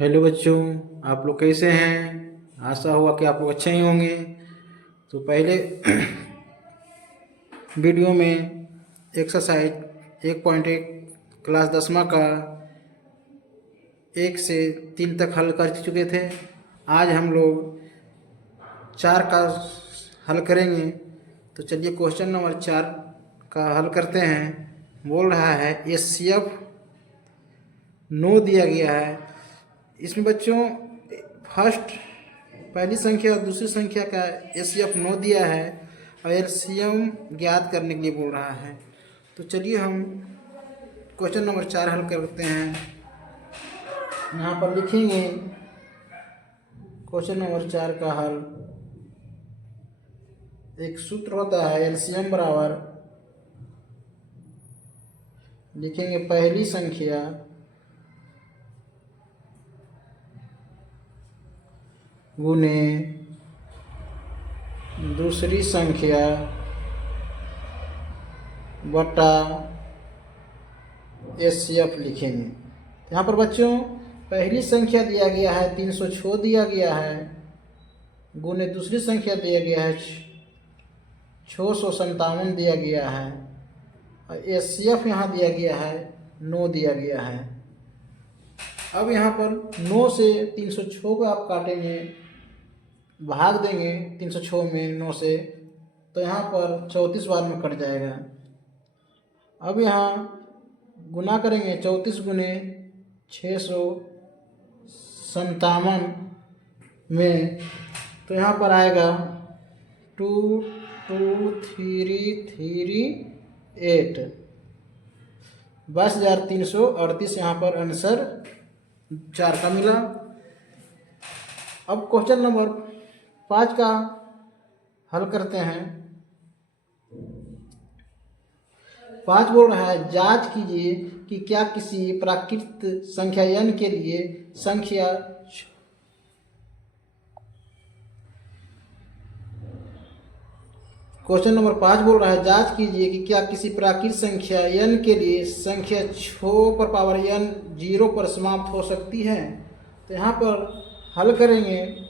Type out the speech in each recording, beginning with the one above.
Hello बच्चों, आप लोग कैसे हैं। आशा हुआ कि आप लोग अच्छे ही होंगे। तो पहले वीडियो में एक्सरसाइज 1.1 क्लास 10वीं का 1 से 3 तक हल कर चुके थे। आज हम लोग 4 का हल करेंगे। तो चलिए क्वेश्चन नंबर 4 का हल करते हैं। बोल रहा है HCF नो दिया गया है। इसमें बच्चों फर्स्ट पहली संख्या और दूसरी संख्या का HCF नो दिया है और LCM ज्ञात करने के लिए बोल रहा है। तो चलिए हम क्वेश्चन नंबर 4 हल करते हैं। यहाँ पर लिखेंगे क्वेश्चन नंबर 4 का हल। एक सूत्र होता है LCM बराबर, लिखेंगे पहली संख्या गुने दूसरी संख्या बटा HCF लिखेंगे। यहाँ पर बच्चों पहली संख्या दिया गया है 306 दिया गया है, गुने दूसरी संख्या दिया गया है 657 दिया गया है और HCF यहाँ दिया गया है 9 दिया गया है। अब यहाँ पर 9 से 306 को आप काटेंगे, भाग देंगे 306 में 9 से, तो यहाँ पर 34 बार में कट जाएगा। अब यहाँ गुना करेंगे 34 गुने 657 में, तो यहाँ पर आएगा 22338 22,338 यहाँ पर आंसर 4 का मिला। अब क्वेश्चन नंबर 5 का हल करते हैं। 5 बोल रहा है जांच कीजिए कि क्या किसी प्राकृत संख्या n के लिए संख्या क्वेश्चन नंबर 5 बोल रहा है जांच कीजिए कि क्या किसी प्राकृत संख्या n के लिए संख्या 6 पर पावर n 0 पर समाप्त हो सकती है। तो यहाँ पर हल करेंगे,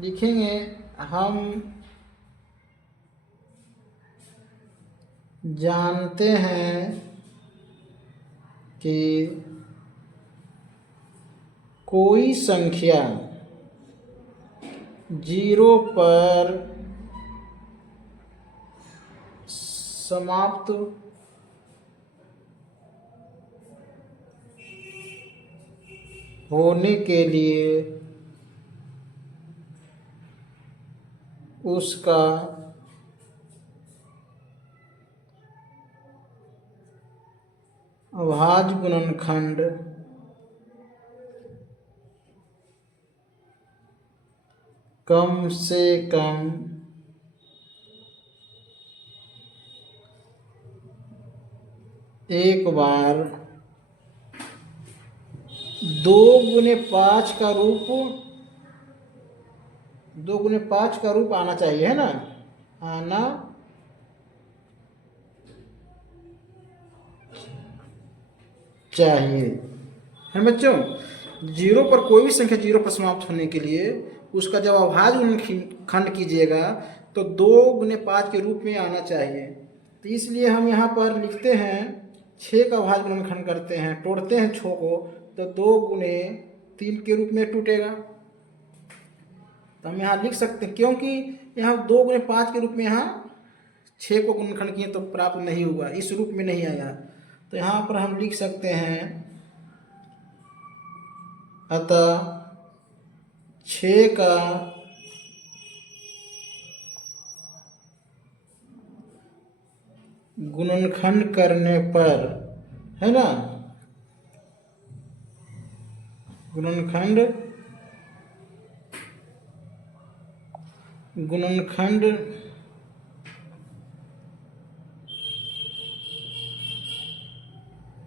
लिखेंगे हम जानते हैं कि कोई संख्या 0 पर समाप्त होने के लिए उसका अभाज्य गुणनखंड कम से कम एक बार 2 गुने 5 का रूप 2 गुने 5 का रूप आना चाहिए, है ना, आना चाहिए, है बच्चों। 0 पर कोई भी संख्या 0 पर समाप्त होने के लिए उसका जब अभाज्य गुणनखंड कीजिएगा तो 2 गुने 5 के रूप में आना चाहिए। तो इसलिए हम यहाँ पर लिखते हैं 6 का अभाज्य गुणनखंड करते हैं, तोड़ते हैं 6 को, तो 2 गुने 3 के रूप में टूटेगा। तो हम यहाँ लिख सकते हैं, क्योंकि यहाँ 2 गुने 5 के रूप में यहाँ 6 को गुणनखंड किए तो प्राप्त नहीं हुआ, इस रूप में नहीं आया। तो यहाँ पर हम लिख सकते हैं अतः 6 का गुणनखंड करने पर, है ना, गुणनखंड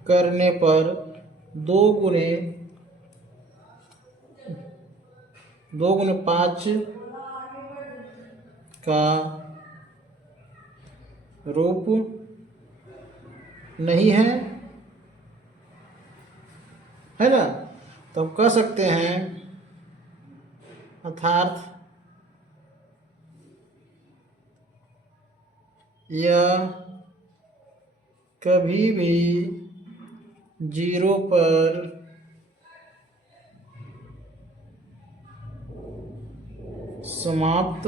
करने पर 2 गुने 5 का रूप नहीं है ना। तो हम कह सकते हैं अर्थात यह कभी भी 0 पर समाप्त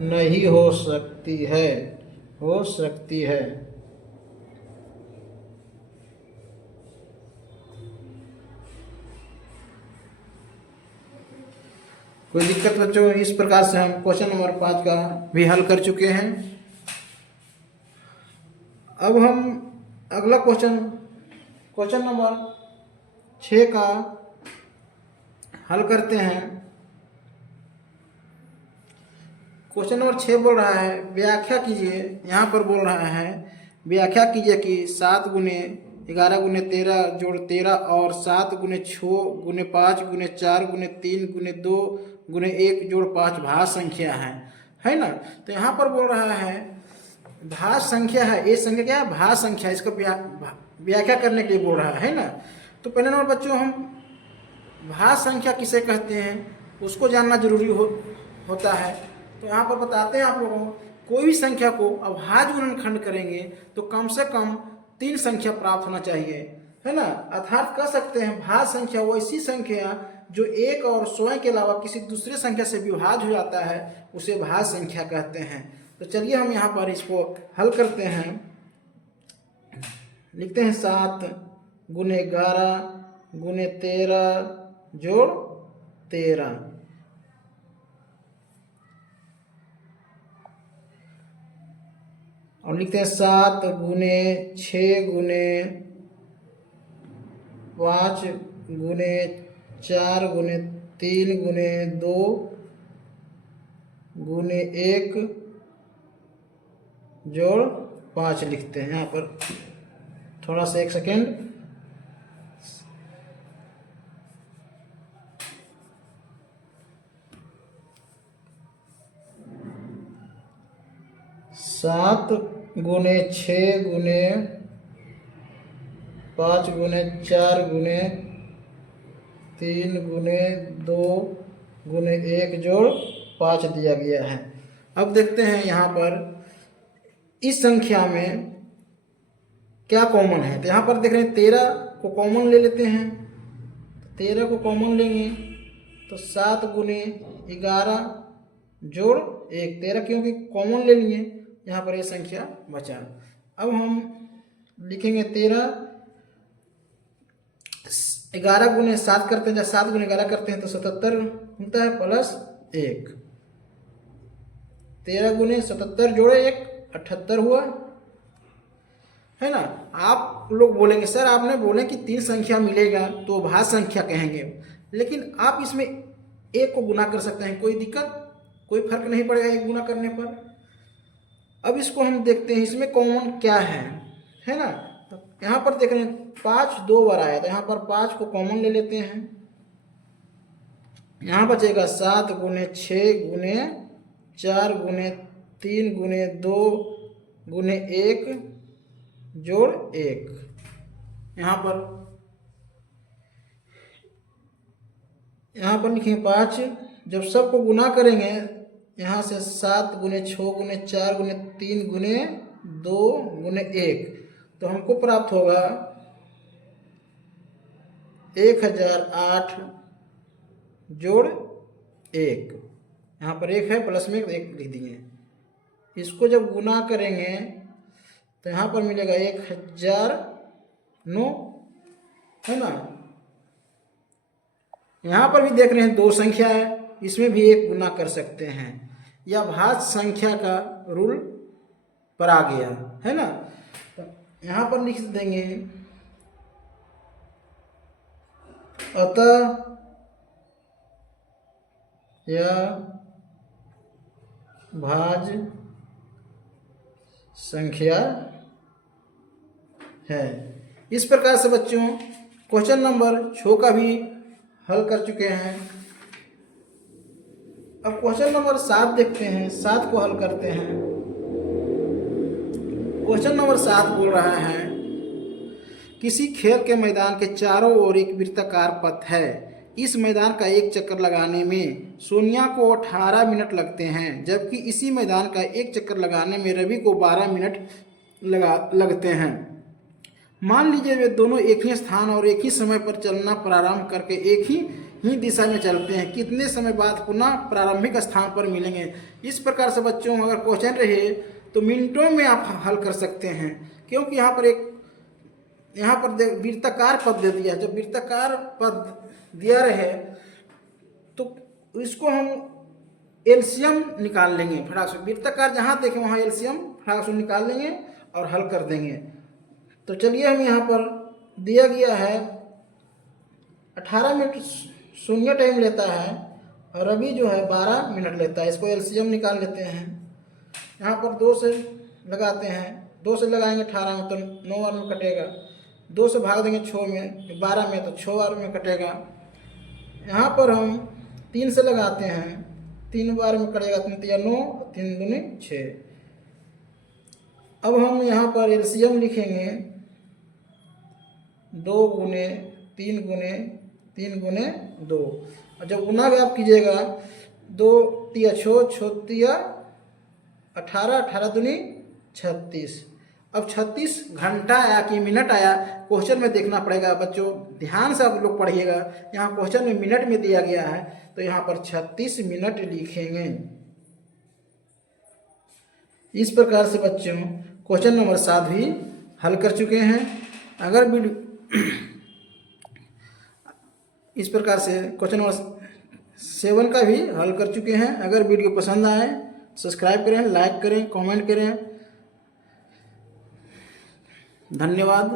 नहीं हो सकती है। कोई दिक्कत बच्चों? इस प्रकार से हम क्वेश्चन नंबर 5 का भी हल कर चुके हैं। अब हम अगला क्वेश्चन नंबर 6 का हल करते हैं। क्वेश्चन नंबर 6 बोल रहा है व्याख्या कीजिए। यहाँ पर बोल रहा है व्याख्या कीजिए कि 7 गुने 11 गुने 13 जोड़ 13 और 7 गुने 6 गुने 5 गुने 4 गुने 3 गुने 2 गुने 1 जोड़ 5 भाज्य संख्या है ना। तो यहाँ पर बोल रहा है भाज्य संख्या है। ये संख्या क्या है? भाज्य संख्या। इसको व्याख्या करने के लिए बोल रहा है ना। तो पहले नंबर बच्चों हम भाज्य संख्या किसे कहते हैं उसको जानना जरूरी होता है। तो यहाँ पर बताते हैं आप लोगों को, कोई भी संख्या को अभाज्य गुणनखंड करेंगे तो कम से कम 3 संख्या प्राप्त होना चाहिए, है ना। अर्थात कह सकते हैं भाज्य संख्या वो ऐसी संख्या जो एक और स्वयं के अलावा किसी दूसरे संख्या से विभाज्य हो जाता है, उसे भाज्य संख्या कहते हैं। तो चलिए हम यहाँ पर इसको हल करते हैं। लिखते हैं 7 गुने 11 गुने 13 जोड़ 13 और लिखते हैं 7 गुने 6 गुने 5 गुने 4 गुने 3 गुने 2 गुने 1 जोड़ 5 लिखते हैं। यहाँ पर थोड़ा सा 1 सेकेंड। 7 गुने 6 गुने 5 गुने 4 गुने 3 गुने 2 गुने 1 जोड़ 5 दिया गया है। अब देखते हैं यहाँ पर इस संख्या में क्या कॉमन है। तो यहाँ पर देख रहे हैं 13 को कॉमन ले लेते हैं। 13 को कॉमन लेंगे तो 7 गुने 11 जोड़ 1, 13 क्योंकि कॉमन ले लिए, यहाँ पर ये संख्या बचा। अब हम लिखेंगे 13 11 गुने 7 करते हैं, जब 7 गुने 11 करते हैं तो 77 होता है प्लस 1। 13 गुने 77 जोड़े 1 78 हुआ, है ना। आप लोग बोलेंगे सर आपने बोले कि 3 संख्या मिलेगा तो भाज्य संख्या कहेंगे, लेकिन आप इसमें 1 को गुना कर सकते हैं, कोई दिक्कत कोई फर्क नहीं पड़ेगा 1 गुना करने पर। अब इसको हम देखते हैं इसमें कॉमन क्या है ना। तो यहाँ पर देख रहे हैं 5 2 बार आया, तो यहाँ पर 5 को कॉमन ले लेते हैं। यहाँ बचेगा 7 गुने 6 गुने 4 गुने 3 गुने 2 गुने 1 जोड़ 1। यहाँ पर लिखेंगे 5। जब सबको गुना करेंगे यहाँ से 7 गुने 6 गुने 4 गुने 3 गुने 2 गुने 1, तो हमको प्राप्त होगा 1008 जोड़ 1। यहाँ पर 1 है प्लस में 1 लिख दिए। इसको जब गुना करेंगे तो यहाँ पर मिलेगा 1009, है ना। यहाँ पर भी देख रहे हैं 2 संख्या है, इसमें भी 1 गुना कर सकते हैं। यह भाज्य संख्या का रूल पर आ गया, है ना। तो यहाँ पर लिख देंगे अतः यह भाज्य संख्या है। इस प्रकार से बच्चों क्वेश्चन नंबर 6 का भी हल कर चुके हैं। अब क्वेश्चन नंबर 7 देखते हैं, 7 को हल करते हैं। क्वेश्चन नंबर 7 बोल रहा है, किसी खेल के मैदान के चारों ओर एक वृत्ताकार पथ है। इस मैदान का एक चक्कर लगाने में सोनिया को 18 मिनट लगते हैं, जबकि इसी मैदान का एक चक्कर लगाने में रवि को 12 मिनट लगते हैं। मान लीजिए वे दोनों एक ही स्थान और एक ही समय पर चलना प्रारंभ करके एक ही दिशा में चलते हैं। कितने समय बाद पुनः प्रारंभिक स्थान पर मिलेंगे। इस प्रकार से बच्चों अगर क्वेश्चन रहे तो मिनटों में आप हल कर सकते हैं, क्योंकि यहाँ पर वृत्ताकार पद दे दिया है। जब वृत्ताकार पद दिया रहे तो इसको हम एलसीएम निकाल लेंगे। फटाक से वृत्ताकार जहाँ देखें वहाँ एलसीएम फटाक से निकाल लेंगे और हल कर देंगे। तो चलिए हम यहाँ पर दिया गया है 18 मिनट शून्य टाइम लेता है और अभी जो है 12 मिनट लेता है। इसको एलसीएम निकाल लेते हैं। यहाँ पर 2 से लगाते हैं, 2 से लगाएंगे 18 में तो 9 बार में कटेगा, 2 से भाग देंगे 6 में 12 में तो 6 बार में कटेगा। यहाँ पर हम 3 से लगाते हैं, 3 बार में कटेगा, 3 तिया 9, 3 दूनी 6। अब हम यहाँ पर एलसीएम लिखेंगे 2 गुने 3 गुने 3 गुने 2, और जब गुना आप कीजिएगा 2 तिया 6, 6 तिया 18, 18 दूनी 36। अब 36 घंटा आया कि मिनट आया, क्वेश्चन में देखना पड़ेगा। बच्चों ध्यान से आप लोग पढ़िएगा, यहाँ क्वेश्चन में मिनट में दिया गया है तो यहाँ पर 36 मिनट लिखेंगे। इस प्रकार से बच्चों क्वेश्चन नंबर 7 भी हल कर चुके हैं। अगर वीडियो इस प्रकार से क्वेश्चन नंबर 7 का भी हल कर चुके हैं। अगर वीडियो पसंद आए सब्सक्राइब करें, लाइक करें, कमेंट करें। धन्यवाद।